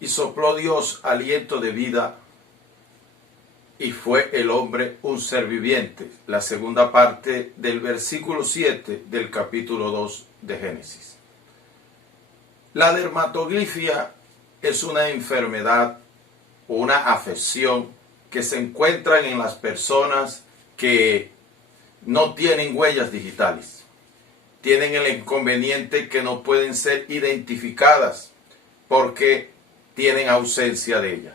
Y sopló Dios aliento de vida, y fue el hombre un ser viviente. La segunda parte del versículo 7 del capítulo 2 de Génesis. La dermatoglifia es una enfermedad o una afección que se encuentran en las personas que no tienen huellas digitales. Tienen el inconveniente que no pueden ser identificadas porque tienen ausencia de ellas.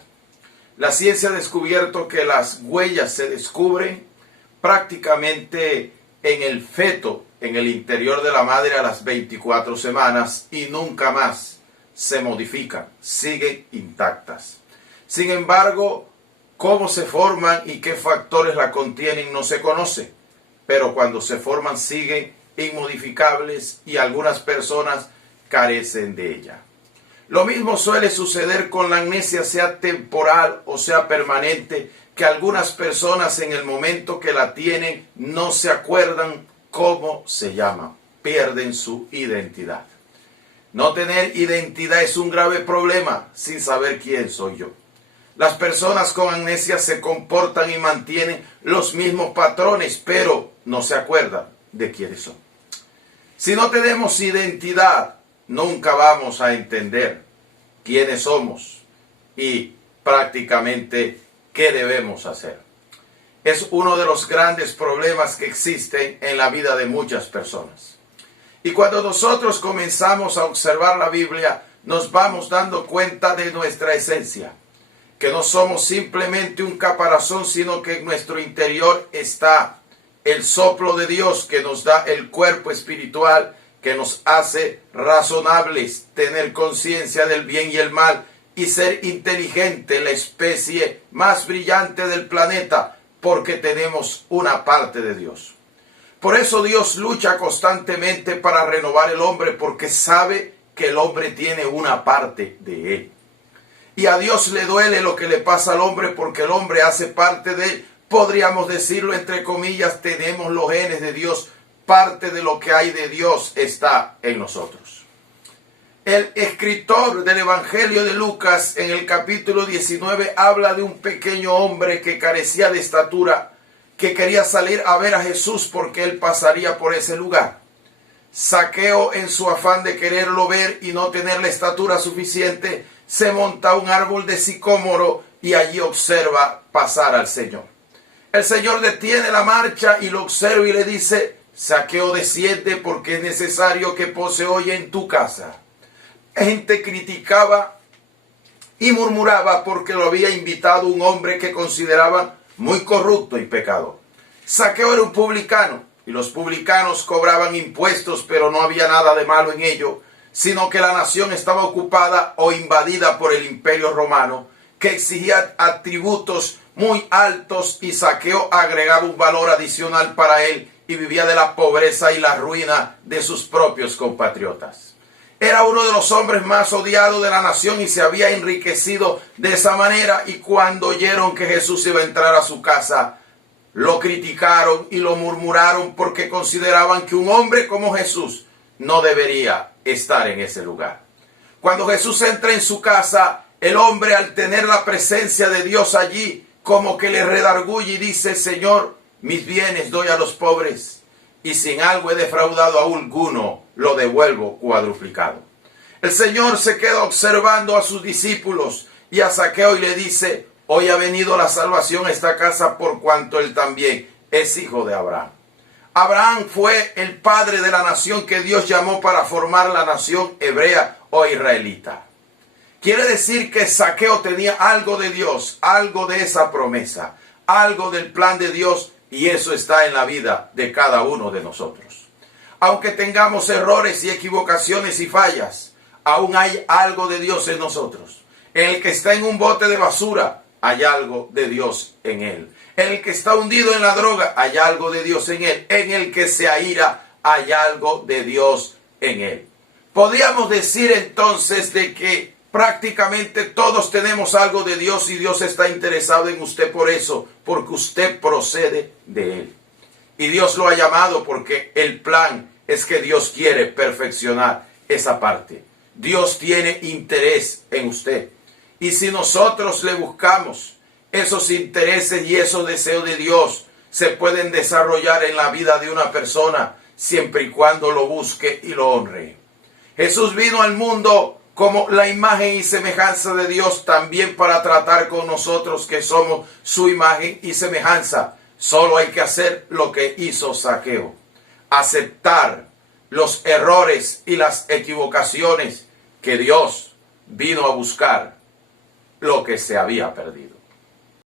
La ciencia ha descubierto que las huellas se descubren prácticamente en el feto, en el interior de la madre a las 24 semanas y nunca más se modifican, siguen intactas. Sin embargo, cómo se forman y qué factores la contienen no se conoce, pero cuando se forman siguen inmodificables y algunas personas carecen de ella. Lo mismo suele suceder con la amnesia, sea temporal o sea permanente, que algunas personas en el momento que la tienen no se acuerdan cómo se llaman, pierden su identidad. No tener identidad es un grave problema sin saber quién soy yo. Las personas con amnesia se comportan y mantienen los mismos patrones, pero no se acuerdan de quiénes son. Si no tenemos identidad, nunca vamos a entender quiénes somos y prácticamente qué debemos hacer. Es uno de los grandes problemas que existen en la vida de muchas personas. Y cuando nosotros comenzamos a observar la Biblia, nos vamos dando cuenta de nuestra esencia, que no somos simplemente un caparazón, sino que en nuestro interior está el soplo de Dios que nos da el cuerpo espiritual, que nos hace razonables, tener conciencia del bien y el mal y ser inteligente, la especie más brillante del planeta, porque tenemos una parte de Dios. Por eso Dios lucha constantemente para renovar el hombre, porque sabe que el hombre tiene una parte de él. Y a Dios le duele lo que le pasa al hombre, porque el hombre hace parte de él. Podríamos decirlo entre comillas, tenemos los genes de Dios. Parte de lo que hay de Dios está en nosotros. El escritor del Evangelio de Lucas en el capítulo 19 habla de un pequeño hombre que carecía de estatura, que quería salir a ver a Jesús porque él pasaría por ese lugar. Zaqueo, en su afán de quererlo ver y no tener la estatura suficiente, se monta a un árbol de sicómoro y allí observa pasar al Señor. El Señor detiene la marcha y lo observa y le dice: Zaqueo, desciende porque es necesario que pose hoy en tu casa. La gente criticaba y murmuraba porque lo había invitado un hombre que consideraban muy corrupto y pecador. Zaqueo era un publicano y los publicanos cobraban impuestos, pero no había nada de malo en ello, sino que la nación estaba ocupada o invadida por el Imperio Romano, que exigía atributos muy altos, y Zaqueo agregaba un valor adicional para él y vivía de la pobreza y la ruina de sus propios compatriotas. Era uno de los hombres más odiados de la nación y se había enriquecido de esa manera, y cuando oyeron que Jesús iba a entrar a su casa, lo criticaron y lo murmuraron porque consideraban que un hombre como Jesús no debería estar en ese lugar. Cuando Jesús entra en su casa, el hombre, al tener la presencia de Dios allí, como que le redarguye y dice: Señor, mis bienes doy a los pobres, y sin algo he defraudado a alguno, lo devuelvo cuadruplicado. El Señor se queda observando a sus discípulos y a Zaqueo y le dice: hoy ha venido la salvación a esta casa, por cuanto él también es hijo de Abraham. Abraham fue el padre de la nación que Dios llamó para formar la nación hebrea o israelita. Quiere decir que Zaqueo tenía algo de Dios, algo de esa promesa, algo del plan de Dios, y eso está en la vida de cada uno de nosotros. Aunque tengamos errores y equivocaciones y fallas, aún hay algo de Dios en nosotros. En el que está en un bote de basura, hay algo de Dios en él. En el que está hundido en la droga, hay algo de Dios en él. En el que se aira, hay algo de Dios en él. Podríamos decir entonces de que prácticamente todos tenemos algo de Dios, y Dios está interesado en usted por eso, porque usted procede de él. Y Dios lo ha llamado porque el plan es que Dios quiere perfeccionar esa parte. Dios tiene interés en usted. Y si nosotros le buscamos, esos intereses y esos deseos de Dios se pueden desarrollar en la vida de una persona siempre y cuando lo busque y lo honre. Jesús vino al mundo como la imagen y semejanza de Dios, también para tratar con nosotros que somos su imagen y semejanza. Solo hay que hacer lo que hizo Zaqueo: aceptar los errores y las equivocaciones que Dios vino a buscar, lo que se había perdido.